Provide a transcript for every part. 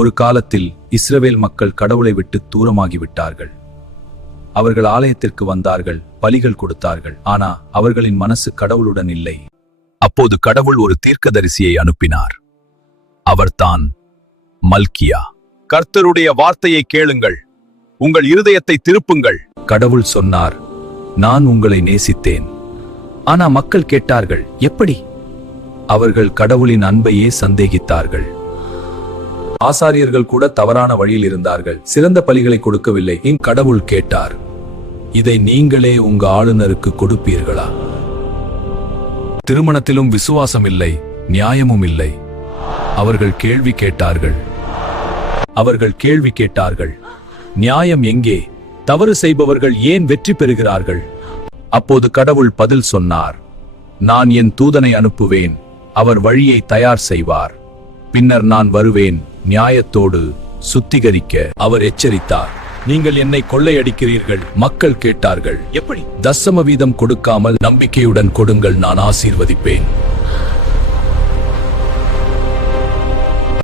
ஒரு காலத்தில் இஸ்ரவேல் மக்கள் கடவுளை விட்டு தூரமாகிவிட்டார்கள். அவர்கள் ஆலயத்திற்கு வந்தார்கள், பலிகள் கொடுத்தார்கள். ஆனா அவர்களின் மனசு கடவுளுடன் இல்லை. அப்போது கடவுள் ஒரு தீர்க்கதரிசியை அனுப்பினார். அவர்தான் மல்கியா. கர்த்தருடைய வார்த்தையை கேளுங்கள், உங்கள் இருதயத்தை திருப்புங்கள். கடவுள் சொன்னார், நான் உங்களை நேசித்தேன். ஆனா மக்கள் கேட்டார்கள், எப்படி? அவர்கள் கடவுளின் அன்பையே சந்தேகித்தார்கள். ஆசாரியர்கள் கூட தவறான வழியில் இருந்தார்கள், சிறந்த பலிகளை கொடுக்கவில்லை. கடவுள் கேட்டார், இதை நீங்களே உங்க ஆளுநருக்கு கொடுப்பீர்களா? திருமணத்திலும் விசுவாசம் இல்லை, நியாயமும் இல்லை. அவர்கள் கேள்வி கேட்டார்கள், நியாயம் எங்கே? தவறு செய்பவர்கள் ஏன் வெற்றி பெறுகிறார்கள்? அப்போது கடவுள் பதில் சொன்னார், நான் என் தூதனை அனுப்புவேன், அவர் வழியை தயார் செய்வார். பின்னர் நான் வருவேன் நியாயத்தோடு சுத்திகரிக்க. அவர் எச்சரித்தார், நீங்கள் என்னை கொள்ளையடிக்கிறீர்கள். மக்கள் கேட்டார்கள், எப்படி? தசம வீதம் கொடுக்காமல் நம்பிக்கையுடன் கொடுங்கள், நான் ஆசீர்வதிப்பேன்.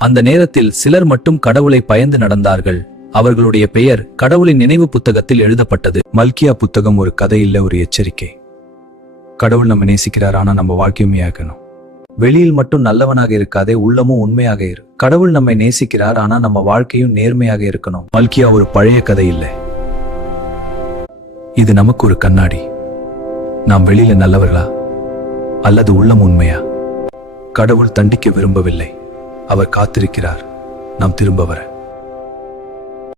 அந்த நேரத்தில் சிலர் மட்டும் கடவுளை பயந்து நடந்தார்கள். அவர்களுடைய பெயர் கடவுளின் நினைவு புத்தகத்தில் எழுதப்பட்டது. மல்கியா புத்தகம் ஒரு கதை இல்ல, ஒரு எச்சரிக்கை. கடவுள் நம்ம நேசிக்கிறார், ஆனா நம்ம வாழ்க்கையும் ஏக்கணும். வெளியில் மட்டும் நல்லவனாக இருக்காதே, உள்ளமும் உண்மையாக இரு. கடவுள் நம்மை நேசிக்கிறார், ஆனா நம்ம வாழ்க்கையும் நேர்மையாக இருக்கணும். மல்கியா ஒரு பழைய கதை இல்லை, இது நமக்கு ஒரு கண்ணாடி. நாம் வெளியில நல்லவர்களா அல்லது உள்ளம் உண்மையா? கடவுள் தண்டிக்க விரும்பவில்லை, அவர் காத்திருக்கிறார் நாம் திரும்ப வர.